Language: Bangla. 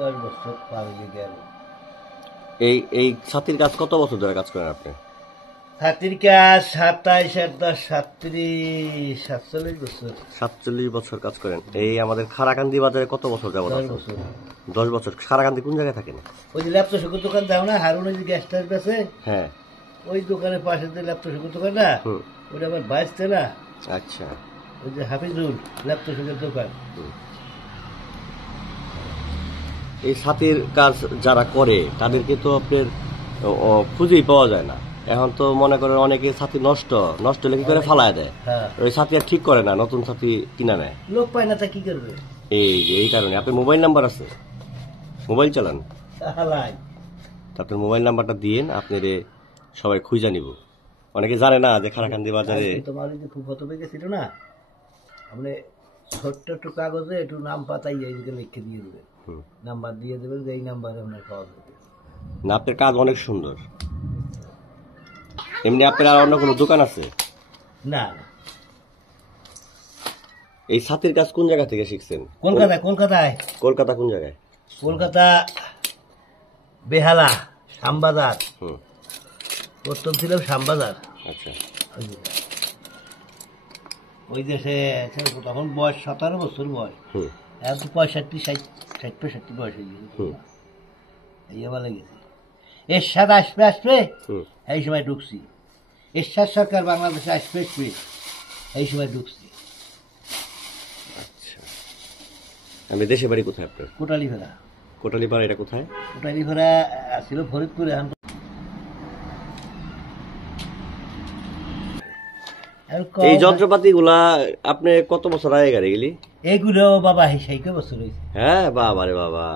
10 বছর পার হয়ে গেল। এই ছাতির কাজ কত বছর ধরে কাজ করেন আপনি? ছাতির কাজ 27 আর 10 37 47 বছর। 47 বছর কাজ করেন। এই আমাদের খারাকান্দি বাজারে কত বছর যাবত 10 আছেন? বছর। 10 বছর। খারাকান্দি কোন জায়গায় থাকেন? ওই যে ল্যাপটপ শুকুর দোকান দাও না, হারুনের যে গ্যাস টাস বেছে, হ্যাঁ, ওই দোকানের পাশে যে ল্যাপটপ শুকুর দোকান না, ওটা আমার বাইসতে না। আচ্ছা। ওই যে হাফিজুল ল্যাপটপ শুকুর দোকান। এই ছাতির কাজ যারা করে তাদেরকে তো আপনার খুঁজেই পাওয়া যায় না। এখন তো মনে করেন অনেকে ছাতি নষ্ট হলে কি করে ফালায় দেয়, ওই ছাতি আর ঠিক করে না, নতুন ছাতি কিনা নেয়। লোক পায় না, তা কি করবে? এই কারণে আপনার মোবাইল নাম্বার আছে? মোবাইল চালান? হালাই আপনার মোবাইল নাম্বারটা দিয়েন, আপনার সবাই খুঁজে নিব। অনেকে জানে না যে খারাকান্দি বাজারে তোমার ওই যে ফুফাতো ভাই গেছিল না, আপনি ছোট্ট একটু কাগজে একটু নাম পাতাই এইদিকে লিখে দিয়ে দেবেন, নাম্বার দিয়ে দেবেন, যে এই নাম্বারে আপনার পাওয়া যাবে। না, আপনার কাজ অনেক সুন্দর। এমনি আপনার আর অন্য কোনো দোকান আছে? না। এই ছাতির কাজ কোন জায়গা থেকে শিখছেন? কলকাতায়। কলকাতা কোন জায়গায়? কলকাতা বেহালা, শ্যামবাজার। প্রথম ছিল শ্যামবাজার। আচ্ছা। ওই দেশে তখন বয়স 17 বছর বয়স, এখন 65-60 বয়স হয়ে গেছে। এই আবার লেগেছে এরশাদ আসবে এই সময় ঢুকছি। এরশাদ সরকার বাংলাদেশে আসবে এই সময় ঢুকছি। আচ্ছা। আমি দেশে বাড়ি কোথায় আপনার? কোটালীপাড়া। কোটালীপাড়া এটা কোথায়? কোটালীপাড়া ছিল ফরিদপুরে। এই যন্ত্রপাতি গুলা আপনি কত বছর আগে গাড়ি গেলি? এইগুলো বাবা 60 বছর হয়েছে। হ্যাঁ, বাবা রে বাবা।